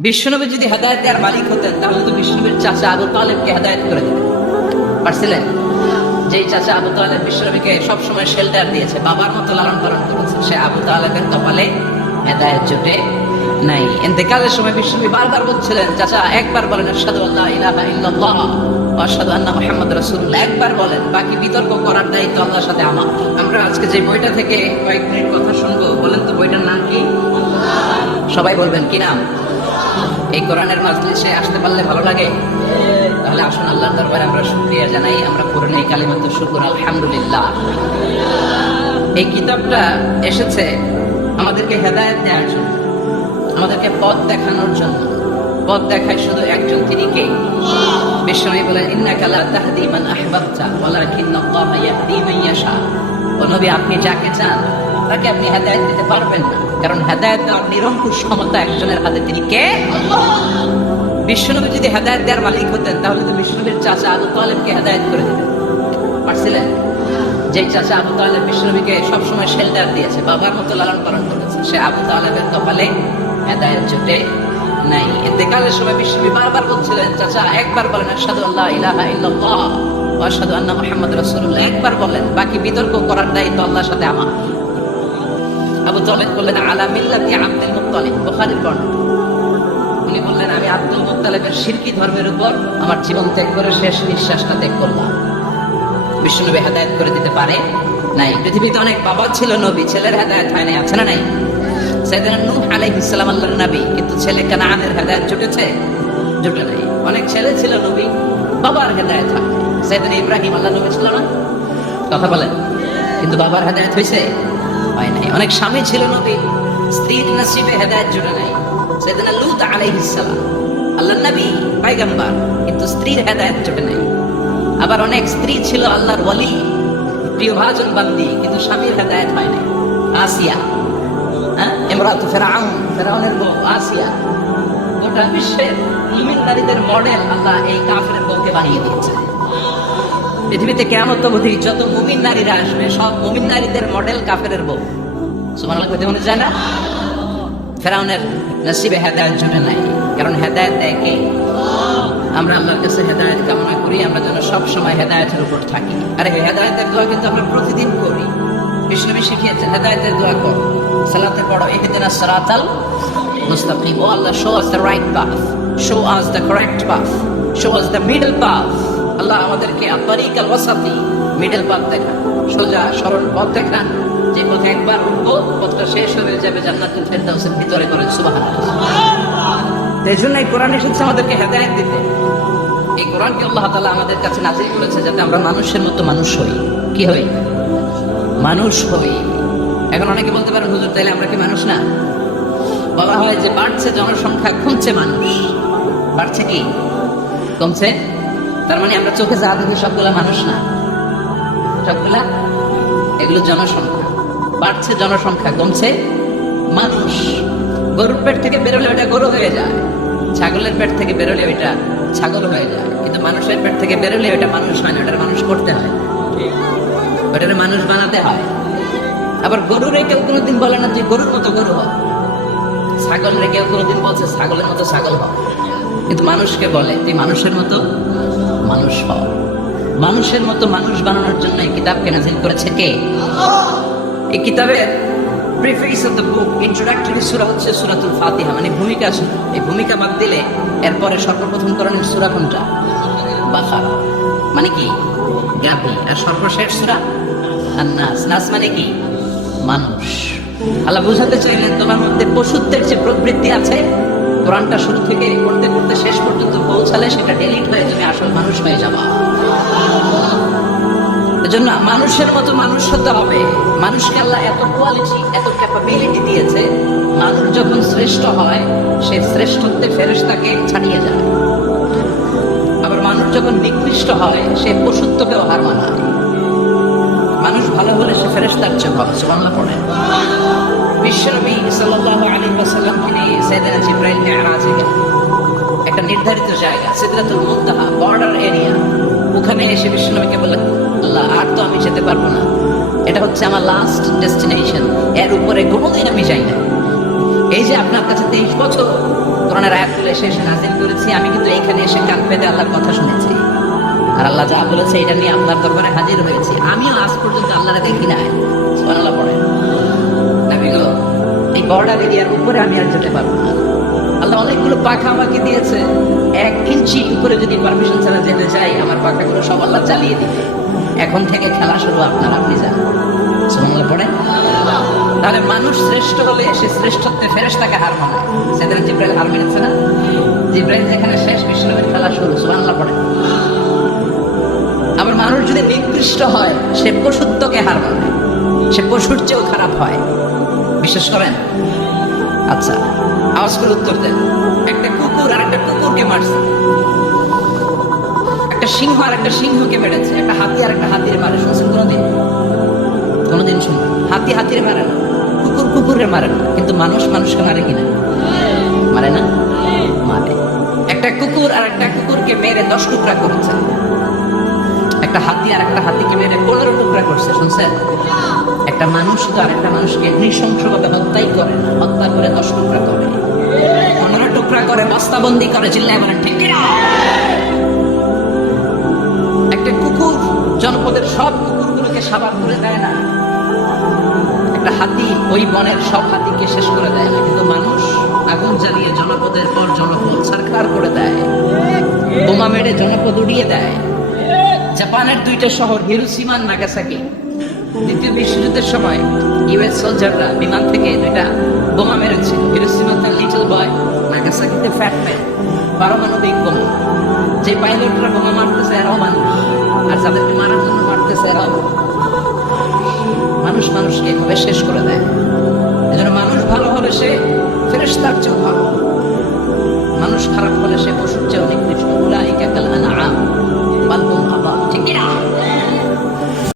বিশ্বনবী যদি হেদায়ত দেওয়ার মালিক হতেন, তাহলে তো বিশ্বনবীর চাচা আবু তালেবকে হেদায়ত করে দিতেন। পারছিলেন? যেই চাচা আবু তালেব বিশ্বনবীকে সবসময় শেল্টার দিয়েছে, বাবার মতো লালন পালন করেছে, সে আবু তালেবের কপালে হেদায়ত জুটে নাই। এতেকালের সময় বিশ্বনবী বারবার বলছিলেন, চাচা, একবার বলেন, আশহাদু আল্লাহ ইলাহা ইল্লাল্লাহ আশহাদু আন্না মুহাম্মাদ রাসূলুল্লাহ। একবার বলেন, বাকি বিতর্ক করার দায়িত্ব আল্লাহর সাথে আমার। আমরা আজকে যে বইটা থেকে কয়েক মিনিট কথা শুনব, বলেন তো বইটার নাম কি? সবাই বলবেন, কি নাম? এই কোরআনের মাজলিসে আসতে পারলে ভালো লাগে? তাহলে আসুন আল্লাহর দরবারে আমরা শুকরিয়া জানাই, আমরা পড়ে নেই কালিমাত শুকুর, আলহামদুলিল্লাহ। এই কিতাবটা এসেছে আমাদেরকে হেদায়েত দেওয়ার জন্য, আমাদেরকে পথ দেখানোর জন্য। পথ দেখায় শুধু একজন, তিনি কে? বিশ্বনবী বলেন, ইন্নাকা লা তাহদি মান আহবাবতা ওয়ালাকিন্নাল্লাহ ইয়াহদি মান ইয়াশা। নবী আপনি যাকে চান, তাকে আপনি হেদায়েত দিতে পারবেন না। কারণ হেদায়েত দেওয়ার নিরঙ্কুশ ক্ষমতা একজনের হাতে। তিনি কে? বিশ্বনবী যদি হেদায়েত দেওয়ার মালিক হতেন, তাহলে তো বিশ্বনবীর চাচা আবু তালেবকে হেদায়েত করে দিতেন। পারছিলেন? যেই চাচা আবু তালেব বিশ্বনবীকে সবসময় শেল্টার দিয়েছে, বাবার মতো লালন পালন করেছে। সে আবু তালেবের কপালে হেদায়েত জুটে নাই। এতেকালের সময় বিশ্বনবী বারবার বলছিলেন, চাচা, একবার বলেন, আশহাদু আল্লাহ ইলাহা ইল্লাল্লাহ। আশহাদু আন্না মুহাম্মাদ একবার বলেন, বাকি বিতর্ক করার দায়িত্ব আল্লাহর সাথে আমার। আবু বললেন, আলা মিল্লাতি আব্দুল মুত্তালিব, বুখারীর বর্ণনা। উনি বললেন, আমি আব্দুল মুত্তালিবের শিরকি ধর্মের উপর আমার জীবন ত্যাগ করে শেষ নিঃশ্বাসটা ত্যাগ করলাম। হেদায়ত করে দিতে পারে নাই। পৃথিবীতে অনেক বাবা ছিল, নবী, ছেলের হেদায়ত হয় নাই, আছে না নাই? সাইদানা নূহ আলাইহিস সালাম আল্লাহর নবী, কিন্তু ছেলে কানানের হেদায়ত জুটেছে? জুটে নাই। অনেক ছেলে ছিল, নবী, বাবার হেদায়ত হয় সাইদানা ইব্রাহিম আল্লাহ নবী ছিল না? কথা বলেন কিন্তু বাবার হেদায়ত হয়েছে? হয় নাই। অনেক স্বামী ছিল নবী। স্ত্রীর নসিবে হেদায়ত জুটে নাই। সাইদানা লুত আলাইহিস সালাম। আল্লাহর নবী পয়গম্বর। কিন্তু স্ত্রীর হেদায়ত নাই। আবার অনেক স্ত্রী ছিল আল্লাহর বান্দি, কিন্তু স্বামীর হেদায়ত হয় নাই। আসিয়া। হ্যাঁ? আসিয়া। গোটা বিশ্বের নারীদের মডেল আল্লাহ এই কাফের বউকে বানিয়ে দিয়েছে পৃথিবীতে কেমন অবধি যত মুমিন নারীরা আসবে, সব মুমিন নারীদের মডেল কাফের বউ। সুবহানাল্লাহ কইতে মনে যায় না? ফেরাউনের নসিবে হেদায়ত জুটে নাই। কারণ হেদায়ত দেয় কে? আমরা আল্লাহর কাছে হেদায়ত কামনা করি, আমরা যেন সব সময় হেদায়তের উপর থাকি। আরে, হেদায়তের দোয়া কিন্তু আমরা প্রতিদিন করি। বিষ্ণবী শিখিয়েছেন, হেদায়তের দোয়া কর। সালাতে পড়ো ইহদিনা সিরাতাল মুস্তাকিম। O Allah show us the right path show us the correct path show us the middle path Allah আমাদেরকে আত্মারিকাল ওয়াসাতি মিডল পাথ দেখান, সোজা সরল পথ দেখান, যে পথে একবার উঠবো, পথটা শেষ হয়ে যাবে জান্নাতুল ফেরদাউসের ভিতরে করে এই কোরআন এসেছে আমাদেরকে দিতে। এই কোরআনকে আল্লাহ তাআলা আমাদের কাছে করেছে যাতে আমরা মানুষের মতো মানুষ হই। কি হই? মানুষ হই। এখন অনেকে বলতে পারেন হুজুর, তাইলে আমরা কি মানুষ না? বলা হয় যে, বাড়ছে জনসংখ্যা, কমছে মানুষ। বাড়ছে কি? কমছে? তার মানে আমরা চোখে যা দেখি সবগুলা মানুষ না। সবগুলা এগুলো জনসংখ্যা। বাড়ছে জনসংখ্যা, কমছে মানুষ। গরুর পেট থেকে বেরোলে ওটা গরু হয়ে যায়। ছাগলের পেট থেকে বেরোলে ওইটা ছাগল হয়ে যায়। কিন্তু মানুষের পেট থেকে বেরোলে ওটা মানুষ হয় না ওটার মানুষ করতে হয়। ওটার মানুষ বানাতে হয়। আবার গরুরে কেউ কোনোদিন বলে না যে গরুর মতো গরু হয়। ছাগল রে কেউ কোনোদিন বলছে ছাগলের মতো ছাগল হয়। কিন্তু মানুষকে বলে তুই মানুষের মতো মানুষ হ মানুষের মতো মানুষ বানানোর জন্য এই কিতাবকে নাজিল করেছে কে? এই কিতাবের preface of the book introductory সূরা হচ্ছে সূরাতুল ফাতিহা মানে ভূমিকা সূরা। এই ভূমিকা বাদ দিলে এরপরে সর্বপ্রথম করণের সূরা কোনটা? বাকারা। মানে কি? গাভী আর সর্বশেষ সূরা? আন্নাস। নাস মানে কি? মানুষ। আল্লাহ বুঝাতে চাইলেন তোমার মধ্যে পশুত্বের যে প্রবৃত্তি আছে কোরআনটা শুরু থেকে পড়তে পড়তে শেষ পর্যন্ত পৌঁছালে সেটা ডিলিট হয়ে তুমি আসল মানুষ হয়ে যাবা এজন্য মানুষের মতো মানুষ হতে হবে। মানুষকে আল্লাহ এত কোয়ালিটি এত ক্যাপাবিলিটি দিয়েছে, মানুষ যখন শ্রেষ্ঠ হয়, সে শ্রেষ্ঠত্বে ফেরেশতাকে ছাড়িয়ে যায়। আবার মানুষ যখন নিকৃষ্ট হয়, সে পশুত্বকেও হার মানায়। মানুষ ভালো হলে সে ফেরেশতার চেয়ে ভালো, সুবহানাল্লাহ পড়ে বিশ্বনবী সাল্লাল্লাহু আলাইহি ওয়াসাল্লাম তিনি সাইয়েদনা জিবরাইল মিরাজে গেলেন একটা নির্ধারিত জায়গা, সিদরাতুল মুনতাহা বর্ডার এরিয়া ওখানে এসে বিশ্বনবীকে বললেন, আল্লাহ, আর তো আমি যেতে পারব না। এটা হচ্ছে আমার লাস্ট ডেস্টিনেশন এর উপরে কোনোদিন আমি যাই না। এই যে আপনার কাছে তেইশ বছর কোরআনের আয়াত তুলে এসে এসে নাজিল করেছি, আমি কিন্তু এখানে এসে কান পেতে আল্লাহর কথা শুনেছি। আর আল্লাহ যা বলেছে, এটা নিয়ে আপনার দরবারে হাজির হয়েছি। আমিও আজ পর্যন্ত আল্লাহরে দেখি নাই। বর্ডার এরিয়ার উপরে আমি আর যেতে পারব না। আল্লাহ অনেকগুলো পাখা আমাকে দিয়েছে। এক ইঞ্চি উপরে যদি পারমিশন ছাড়া যেতে চাই, আমার পাখাগুলো সব আল্লাহ চালিয়ে দিবে। এখন থেকে খেলা শুরু, আপনার আপনি যান। পড়ে তাহলে মানুষ শ্রেষ্ঠ হলে সে শ্রেষ্ঠত্বে ফেরেশতাকে হার মানায় সেদিন জিব্রাইল হার মেনেছে না? জিব্রাইল যেখানে শেষ খেলা শুরু পড়ে আবার মানুষ যদি নিকৃষ্ট হয়, সে পশুত্বকে হার মানে। সে পশুর চেয়েও খারাপ হয়। বিশ্বাস করেন? আচ্ছা আওয়াজ করে উত্তর দেন। একটা কুকুর আর একটা কুকুরকে মারছে। একটা সিংহ আর একটা সিংহকে মেরেছে, একটা হাতি আর একটা হাতির মারে। শুনছেন কোনোদিন? কোনোদিন শুন হাতি হাতির মারে না, কুকুর কুকুরের মারে না, কিন্তু মানুষ মানুষকে মারে কিনা মারে না? মারে। একটা কুকুর আর একটা কুকুরকে মেরে দশ টুকরা করেছে। একটা হাতি আর একটা হাতিকে মেরে পনেরো টুকরা করছে, শুনছেন? একটা মানুষ তো আর একটা মানুষকে নৃশংসভাবে হত্যাই করে, হত্যা করে দশ টুকরা করে। পনেরো টুকরা করে, বস্তাবন্দি করে, চিল্লায় বলেন, ঠিক একটা কুকুর জনপদের সব কুকুরগুলোকে সাবার করে দেয় না। একটা হাতি ওই বনের সব হাতিকে শেষ করে দেয় না, কিন্তু মানুষ আগুন জ্বালিয়ে জনপদের পর জনপদ সরকার করে দেয়। বোমা মেরে জনপদ উড়িয়ে দেয়। জাপানের দুইটা শহর হিরোসীমা নাগাসাকি। দ্বিতীয় বিশ্বযুদ্ধের সময় ইউএস সোলজাররা বিমান থেকে দুইটা বোমা মেরেছিল হিরোসীমা তার লিটল বয় নাগাসাকিতে ফ্যাট ম্যান পারমাণবিক বোমা। যে পাইলটরা বোমা মারতেছে, এরাও মানুষ। আর যাদেরকে মারার জন্য মারতেছে, এরাও। মানুষ মানুষকে এভাবে শেষ করে দেয়। এজন্য মানুষ ভালো হলে সে ফেরেশতার চেয়েও ভালো। মানুষ খারাপ হলে সে পশুর চেয়েও নিকৃষ্ট। বলে